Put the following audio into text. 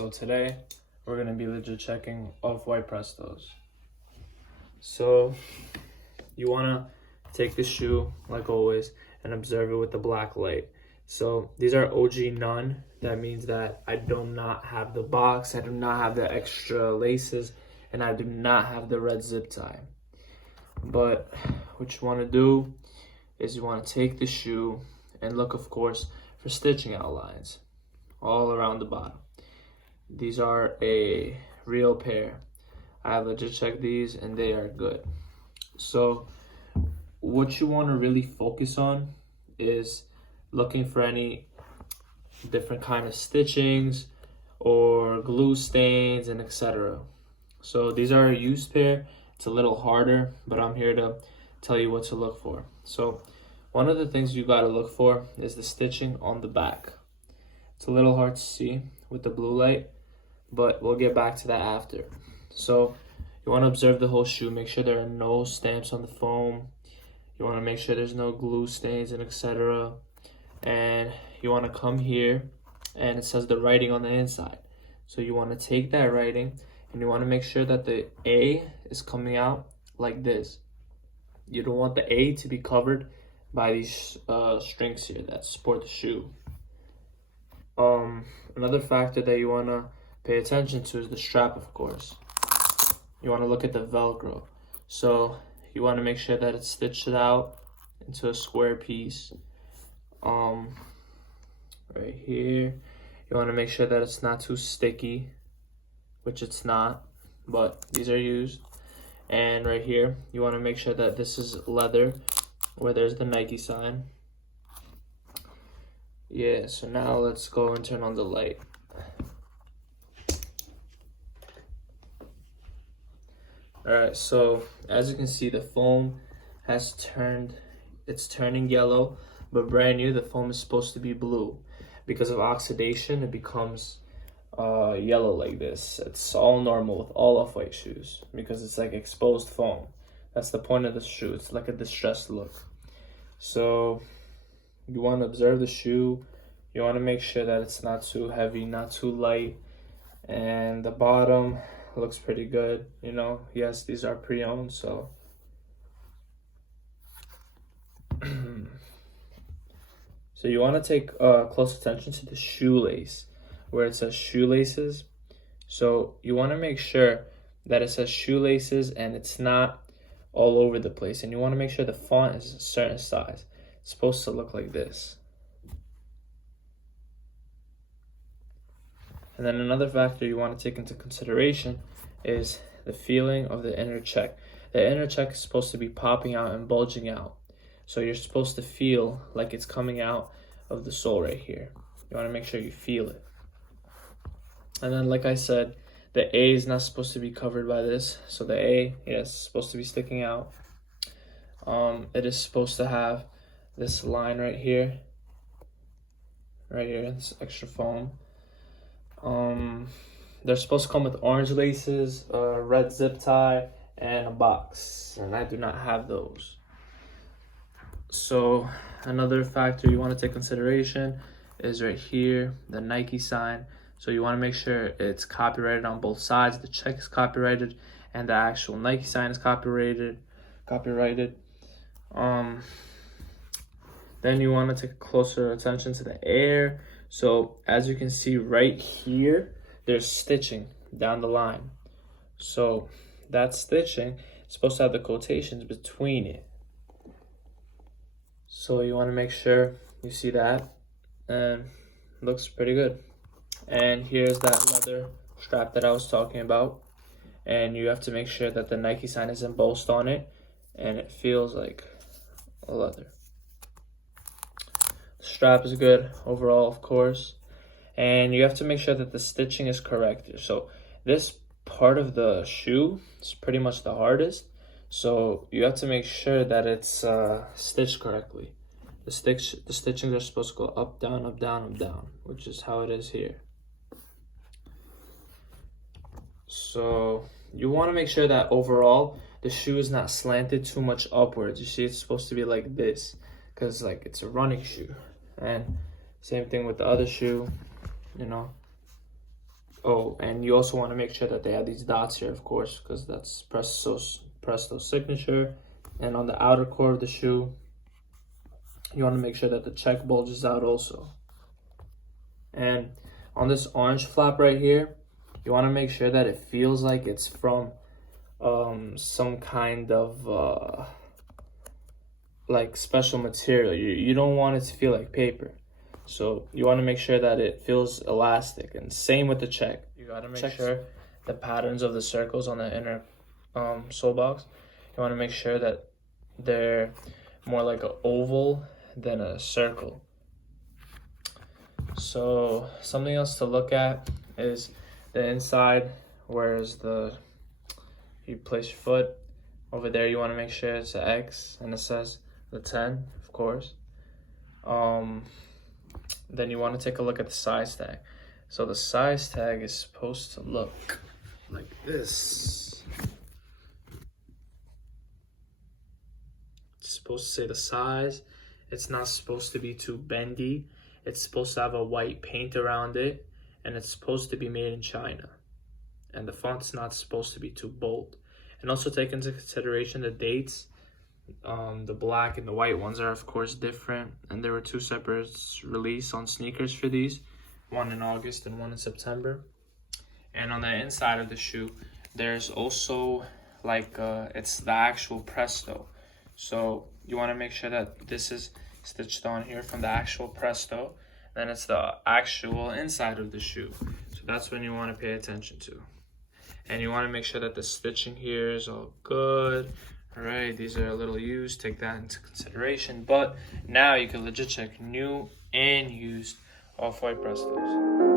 So today we're gonna be legit checking off-white Prestos. So you wanna take the shoe like always and observe it with the black light. So these are OG none. That means that I do not have the box, I do not have the extra laces, and I do not have the red zip tie. But what you wanna do is you wanna take the shoe and look, of course, for stitching outlines all around the bottom. These are a real pair. I have legit checked these and they are good. So what you want to really focus on is looking for any different kind of stitchings or glue stains and etc. So these are a used pair. It's a little harder, but I'm here to tell you what to look for. So one of the things you got to look for is the stitching on the back. It's a little hard to see with the blue light, but we'll get back to that after. So you want to observe the whole shoe, make sure there are no stamps on the foam. You want to make sure there's no glue stains and etc. And you want to come here and it says the writing on the inside. So you want to take that writing and you want to make sure that the A is coming out like this. You don't want the A to be covered by these strings here that support the shoe. Another factor that you want to pay attention to is the strap, of course. You want to look at the Velcro. So you want to make sure that it's stitched out into a square piece. Right here. You want to make sure that it's not too sticky, which it's not, but these are used. And right here, you want to make sure that this is leather, where there's the Nike sign. Yeah, so now let's go and turn on the light. Alright, so as you can see, the foam has it's turning yellow, but brand new, the foam is supposed to be blue. Because of oxidation, it becomes yellow like this. It's all normal with all off-white shoes because it's like exposed foam. That's the point of the shoe. It's like a distressed look. So you want to observe the shoe. You want to make sure that it's not too heavy, not too light. And the bottom looks pretty good. You know, yes, these are pre-owned, so. So you want to take close attention to the shoelace, where it says shoelaces. So you want to make sure that it says shoelaces and it's not all over the place. And you want to make sure the font is a certain size. It's supposed to look like this. And then another factor you want to take into consideration is the feeling of the inner check. The inner check is supposed to be popping out and bulging out. So you're supposed to feel like it's coming out of the sole right here. You want to make sure you feel it. And then like I said, the A is not supposed to be covered by this. So the A, yes, is supposed to be sticking out. It is supposed to have this line right here, this extra foam. They're supposed to come with orange laces, red zip tie, and a box, and I do not have those. So another factor you want to take consideration is right here, the Nike sign. So you want to make sure it's copyrighted on both sides. The check is copyrighted and the actual Nike sign is copyrighted. Then you want to take closer attention to the air. So as you can see right here, there's stitching down the line. So that stitching is supposed to have the quotations between it. So you want to make sure you see that, and it looks pretty good. And here's that leather strap that I was talking about. And you have to make sure that the Nike sign is embossed on it and it feels like a leather. The strap is good overall, of course. And you have to make sure that the stitching is correct. So this part of the shoe is pretty much the hardest. So you have to make sure that it's stitched correctly. The stitchings are supposed to go up, down, up, down, up, down, which is how it is here. So you want to make sure that overall the shoe is not slanted too much upwards. You see, it's supposed to be like this because like it's a running shoe. And same thing with the other shoe, you know. Oh, and you also want to make sure that they have these dots here, of course, because that's Presto's signature. And on the outer core of the shoe, you want to make sure that the check bulges out also. And on this orange flap right here, you want to make sure that it feels like it's from some kind of like special material. You don't want it to feel like paper. So you want to make sure that it feels elastic, and same with the check. You got to make sure the patterns of the circles on the inner sole box, you want to make sure that they're more like an oval than a circle. So something else to look at is the inside, whereas you place your foot over there, you want to make sure it's an X and it says the 10, of course. Then you want to take a look at the size tag. So the size tag is supposed to look like this. It's supposed to say the size. It's not supposed to be too bendy. It's supposed to have a white paint around it, and it's supposed to be made in China. And the font's not supposed to be too bold. And also take into consideration the dates. The black and the white ones are of course different, and there were 2 separate releases on sneakers for these, one in August and one in September. And on the inside of the shoe, there's also like it's the actual Presto. So you want to make sure that this is stitched on here from the actual Presto, then it's the actual inside of the shoe. So that's when you want to pay attention to. And you want to make sure that the stitching here is all good. All right, these are a little used, take that into consideration. But now you can legit check new and used off-white Prestos.